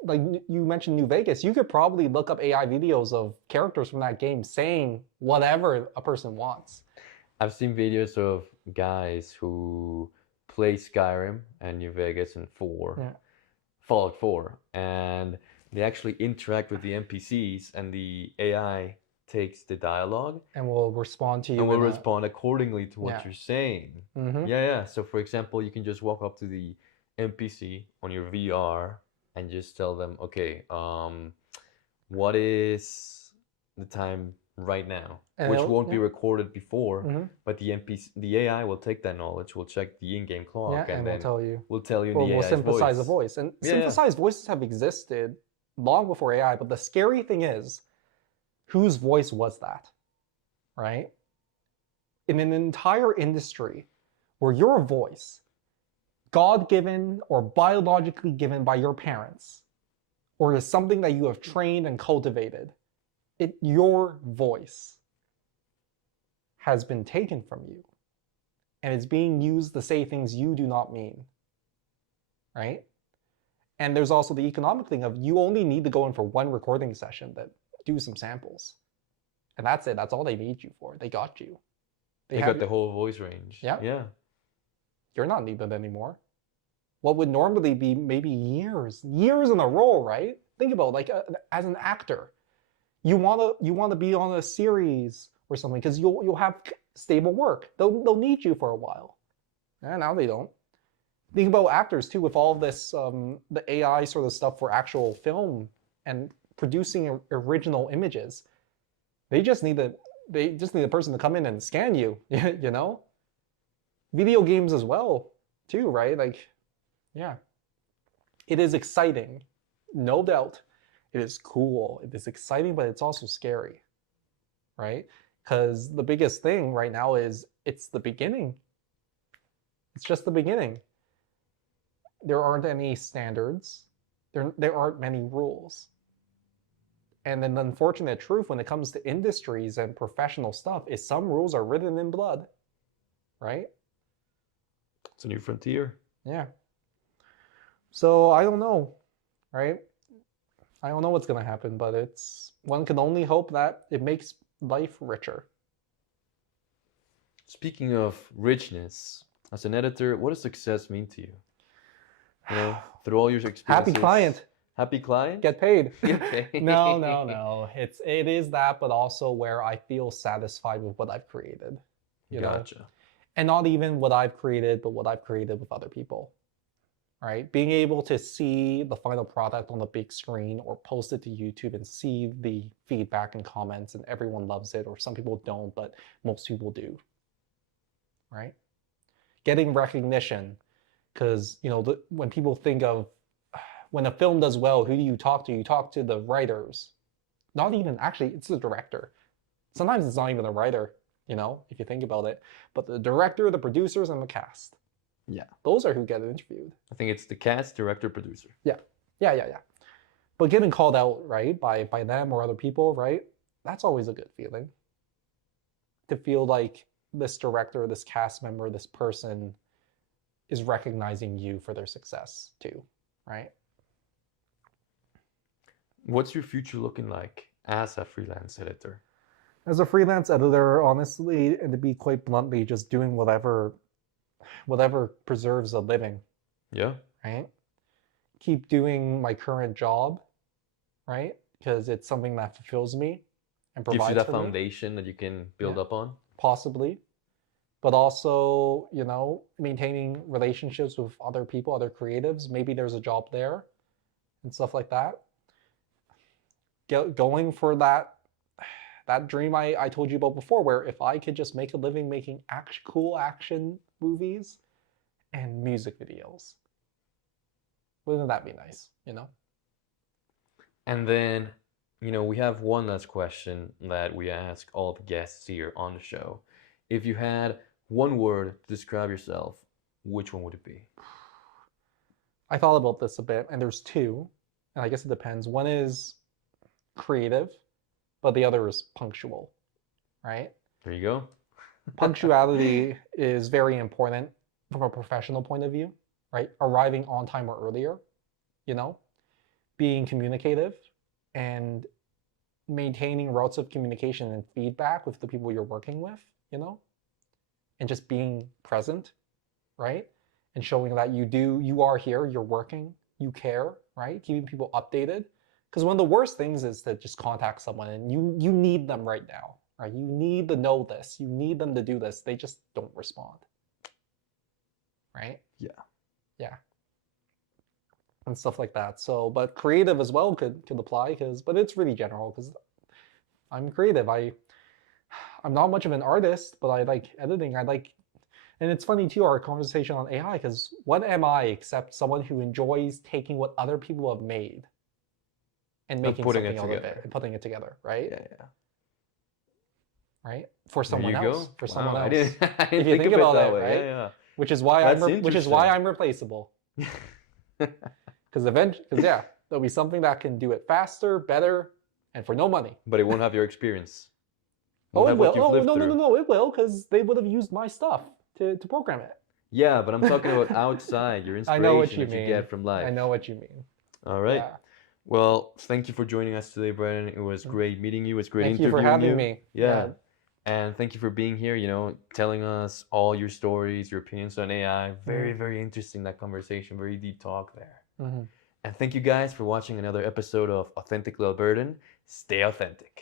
you mentioned New Vegas. You could probably look up AI videos of characters from that game saying whatever a person wants. I've seen videos of guys who play Skyrim and New Vegas and Fallout 4, and they actually interact with the NPCs, and the AI takes the dialogue and will respond to you and will respond accordingly to what Yeah. you're saying. Mhm. Yeah. So for example, you can just walk up to the NPC on your VR and just tell them, okay, what is the time right now? And Which it'll- won't be yeah. recorded before, Mhm. but the AI will take that knowledge, will check the in-game clock, Yeah, and then we'll tell you. will tell you in Well, the we'll AI's synthesize voice. a voice. And Yeah. synthesized voices have existed long before AI, but the scary thing is, whose voice was that? Right? In an entire industry where your voice, God-given or biologically given by your parents, or is something that you have trained and cultivated, your voice has been taken from you. And it's being used to say things you do not mean. Right? And there's also the economic thing of you only need to go in for one recording session that do some samples. And that's it. That's all they need you for. They got you. They got the whole voice range. Yeah. You're not needed anymore. What would normally be maybe years in a role, right? Think about like as an actor, you want to be on a series or something because you'll have stable work. They'll need you for a while. And now they don't. Think about actors too, with all of this the AI sort of stuff for actual film and producing original images. They just need a person to come in and scan you, you know? Video games as well, too, right? Like, yeah. It is exciting, no doubt. It is cool. It is exciting, but it's also scary, right? Because the biggest thing right now is it's the beginning. It's just the beginning. There aren't any standards. There aren't many rules. And then the unfortunate truth when it comes to industries and professional stuff is some rules are written in blood, right? It's a new frontier. Yeah. So I don't know, right? I don't know what's going to happen, but one can only hope that it makes life richer. Speaking of richness, as an editor, what does success mean to you? You know, through all your experiences. Happy client. Happy client? Get paid. Get paid. No. It is that, but also where I feel satisfied with what I've created. You Gotcha. know? And not even what I've created, but what I've created with other people. Right? Being able to see the final product on the big screen or post it to YouTube and see the feedback and comments and everyone loves it, or some people don't, but most people do. Right? Getting recognition, because you know when people think of when a film does well, who do you talk to? You talk to the writers. Not even, actually, it's the director. Sometimes it's not even the writer, you know, if you think about it. But the director, the producers, and the cast. Yeah. Those are who get interviewed. I think it's the cast, director, producer. Yeah. But getting called out, right, by them or other people, right, that's always a good feeling. To feel like this director, this cast member, this person is recognizing you for their success too, right? What's your future looking like as a freelance editor? As a freelance editor, honestly, and to be quite bluntly, just doing whatever preserves a living. Yeah. Right? Keep doing my current job, right? Because it's something that fulfills me and provides gives you that for me. foundation that you can build up on. Possibly. But also, you know, maintaining relationships with other people, other creatives. Maybe there's a job there and stuff like that. Going for that dream I told you about before, where if I could just make a living making cool action movies and music videos. Wouldn't that be nice, you know? And then, we have one last question that we ask all the guests here on the show. If you had one word to describe yourself, which one would it be? I thought about this a bit, and there's two, and I guess it depends. One is creative, but the other is punctual, right? There you go. Punctuality is very important from a professional point of view, right? Arriving on time or earlier, being communicative and maintaining routes of communication and feedback with the people you're working with, and just being present, right? And showing that you are here, you're working, you care, right? Keeping people updated. Because one of the worst things is to just contact someone and you need them right now, right? You need to know this. You need them to do this. They just don't respond, right? Yeah. Yeah. And stuff like that. So, but creative as well could apply but it's really general because I'm creative. I'm not much of an artist, but I like editing. And it's funny too, our conversation on AI, because what am I except someone who enjoys taking what other people have made and making something out of it and putting it together, right? Yeah. Right? For someone else. For someone else. I didn't if you think about it, right? Yeah. Which is why I'm replaceable. Because there'll be something that can do it faster, better, and for no money. But it won't have your experience. Oh, it will. Oh, no, it will, because they would have used my stuff to program it. Yeah, but I'm talking about outside, your inspiration I know what you you get from life. I know what you mean. All right. Yeah. Well, thank you for joining us today, Brennan. It was great meeting you. It was great interviewing you. Thank you for having me. Yeah. And thank you for being here, telling us all your stories, your opinions on AI. Very, very interesting, that conversation. Very deep talk there. Mm-hmm. And thank you guys for watching another episode of Authentically Albertan. Stay authentic.